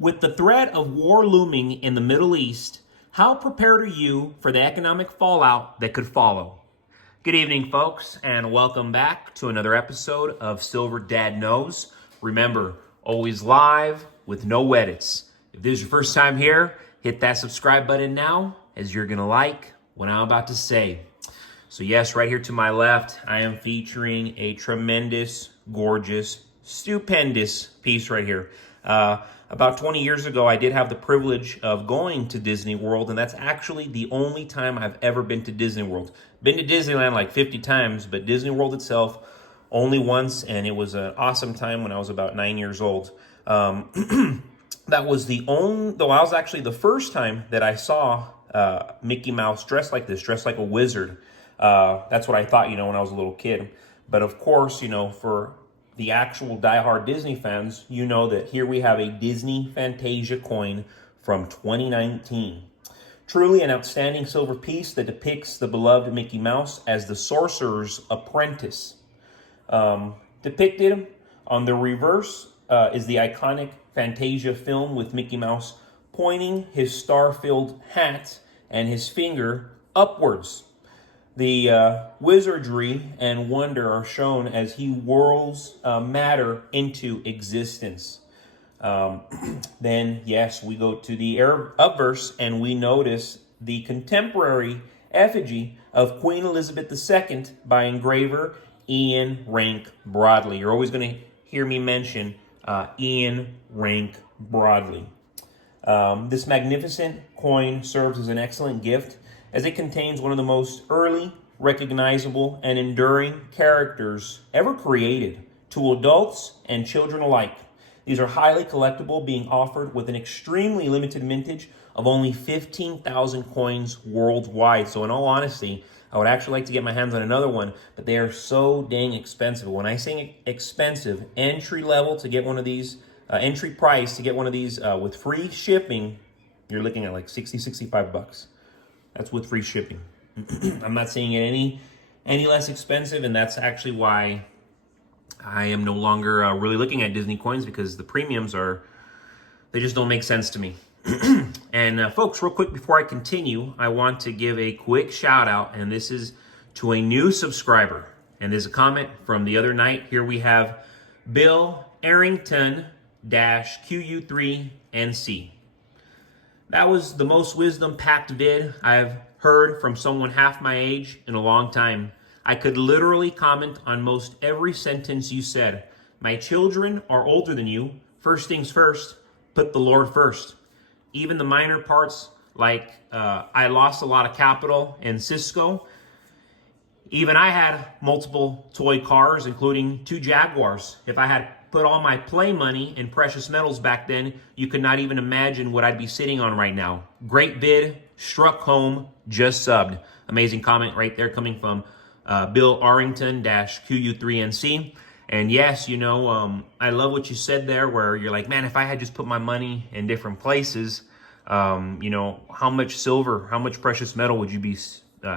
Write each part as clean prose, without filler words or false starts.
With the threat of war looming in the Middle East, how prepared are you for the economic fallout that could follow? Good evening, folks, and welcome back to another episode of Silver Dad Knows. Remember, always live with no edits. If this is your first time here, hit that subscribe button now, as you're going to like what I'm about to say. So yes, right here to my left, I am featuring a tremendous, gorgeous, stupendous piece right here. About 20 years ago, I did have the privilege of going to Disney World, and that's actually the only time I've ever been to Disney World. Been to Disneyland like 50 times, but Disney World itself only once, and it was an awesome time when I was about 9 years old. That was though I was actually the first time that I saw Mickey Mouse dressed like this, dressed like a wizard. That's what I thought, when I was a little kid. But of course, for the actual diehard Disney fans, you know that here we have a Disney Fantasia coin from 2019. Truly an outstanding silver piece that depicts the beloved Mickey Mouse as the sorcerer's apprentice. Depicted on the reverse is the iconic Fantasia film with Mickey Mouse pointing his star-filled hat and his finger upwards. The wizardry and wonder are shown as he whirls matter into existence. Then, yes, we go to the obverse and we notice the contemporary effigy of Queen Elizabeth II by engraver Ian Rank Broadley. You're always going to hear me mention Ian Rank Broadley. This magnificent coin serves as an excellent gift, as it contains one of the most early, recognizable, and enduring characters ever created to adults and children alike. These are highly collectible, being offered with an extremely limited mintage of only 15,000 coins worldwide. So in all honesty, I would actually like to get my hands on another one, but they are so dang expensive. When I say expensive, entry level to get one of these, entry price to get one of these with free shipping, you're looking at like 60, 65 bucks. That's with free shipping. I'm not seeing it any less expensive, and that's actually why I am no longer really looking at Disney coins, because the premiums they just don't make sense to me. And folks, real quick before I continue, I want to give a quick shout out, and this is to a new subscriber. And there's a comment from the other night. Here we have Bill Arrington-QU3NC. That was the most wisdom-packed vid I've heard from someone half my age in a long time. I could literally comment on most every sentence you said. My children are older than you. First things first, put the Lord first. Even the minor parts, like I lost a lot of capital in Cisco. Even I had multiple toy cars, including 2 Jaguars. If I had put all my play money in precious metals back then, you could not even imagine what I'd be sitting on right now. Great vid, struck home, just subbed. Amazing comment right there coming from Bill Arrington-QU3NC. And yes, I love what you said there, where you're like, man, if I had just put my money in different places, how much silver, how much precious metal would you be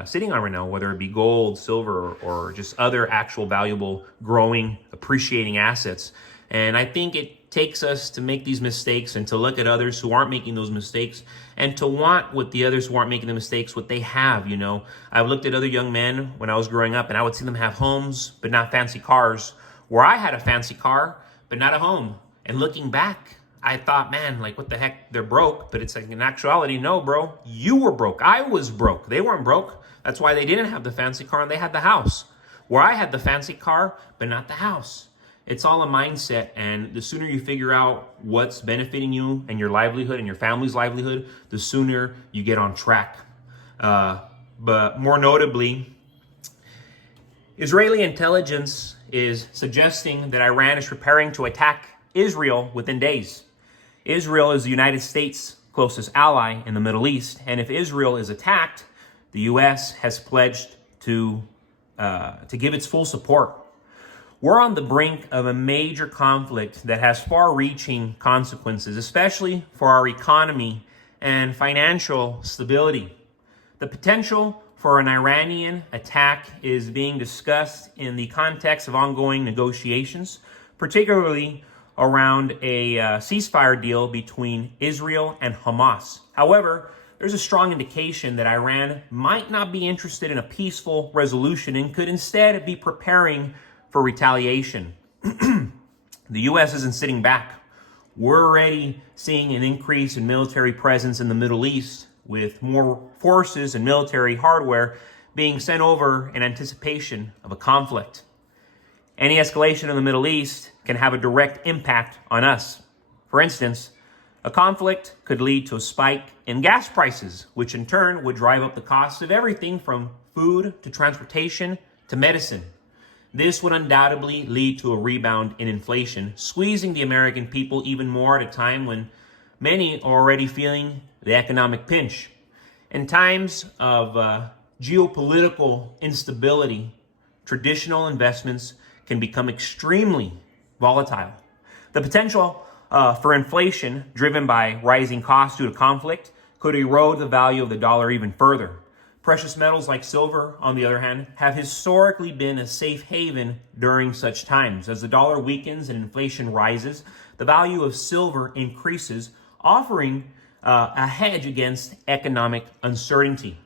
sitting on right now, whether it be gold, silver, or just other actual valuable, growing, appreciating assets. And I think it takes us to make these mistakes and to look at others who aren't making those mistakes and to want what the others who aren't making the mistakes, what they have, I've looked at other young men when I was growing up, and I would see them have homes, but not fancy cars, where I had a fancy car, but not a home. And looking back, I thought, man, like, what the heck, they're broke. But it's like, in actuality, no, bro, you were broke. I was broke. They weren't broke. That's why they didn't have the fancy car and they had the house. Where I had the fancy car, but not the house. It's all a mindset, and the sooner you figure out what's benefiting you and your livelihood and your family's livelihood, the sooner you get on track. But more notably, Israeli intelligence is suggesting that Iran is preparing to attack Israel within days. Israel is the United States' closest ally in the Middle East, and if Israel is attacked, the U.S. has pledged to give its full support. We're on the brink of a major conflict that has far-reaching consequences, especially for our economy and financial stability. The potential for an Iranian attack is being discussed in the context of ongoing negotiations, particularly around a ceasefire deal between Israel and Hamas. However, there's a strong indication that Iran might not be interested in a peaceful resolution and could instead be preparing for retaliation. The U.S. isn't sitting back. We're already seeing an increase in military presence in the Middle East, with more forces and military hardware being sent over in anticipation of a conflict. Any escalation in the Middle East can have a direct impact on us. For instance, a conflict could lead to a spike in gas prices, which in turn would drive up the cost of everything from food to transportation to medicine. This would undoubtedly lead to a rebound in inflation, squeezing the American people even more at a time when many are already feeling the economic pinch. In times of geopolitical instability, traditional investments can become extremely volatile. The potential for inflation driven by rising costs due to conflict could erode the value of the dollar even further. Precious metals like silver, on the other hand, have historically been a safe haven during such times. As the dollar weakens and inflation rises, the value of silver increases, offering a hedge against economic uncertainty.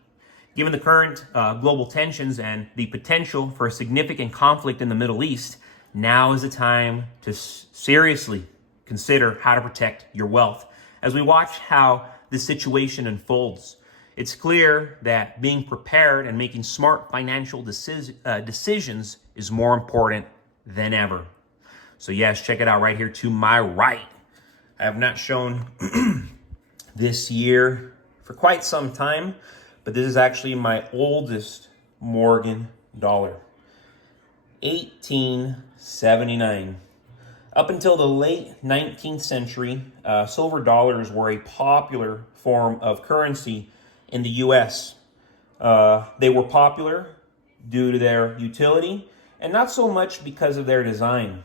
Given the current global tensions and the potential for a significant conflict in the Middle East, now is the time to seriously consider how to protect your wealth. As we watch how this situation unfolds, it's clear that being prepared and making smart financial decisions is more important than ever. So yes, check it out right here to my right. I have not shown this year for quite some time, but this is actually my oldest Morgan dollar. 1879. Up until the late 19th century, silver dollars were a popular form of currency in the U.S. They were popular due to their utility and not so much because of their design.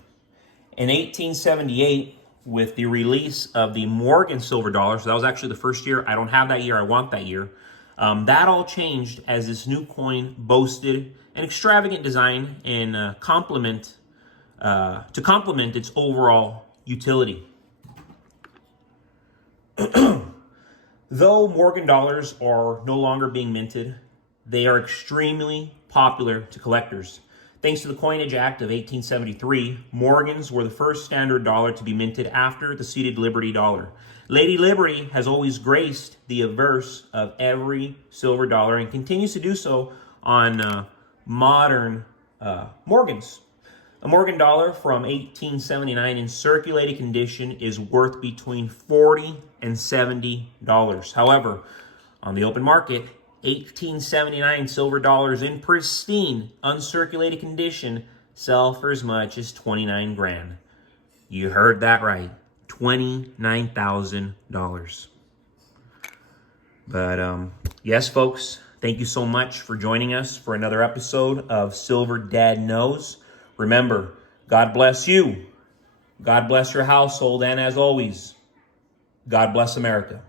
In 1878, with the release of the Morgan silver dollar, so that was actually the first year. I don't have that year. I want that year. That all changed as this new coin boasted an extravagant design and to complement its overall utility. Though Morgan dollars are no longer being minted, they are extremely popular to collectors. Thanks to the Coinage Act of 1873, Morgans were the first standard dollar to be minted after the seated Liberty dollar. Lady Liberty has always graced the obverse of every silver dollar and continues to do so on modern Morgans. A Morgan dollar from 1879 in circulating condition is worth between $40 and $70. However, on the open market, 1879 silver dollars in pristine, uncirculated condition sell for as much as 29 grand. You heard that right, $29,000. But yes, folks, thank you so much for joining us for another episode of Silver Dad Knows. Remember, God bless you, God bless your household, and as always, God bless America.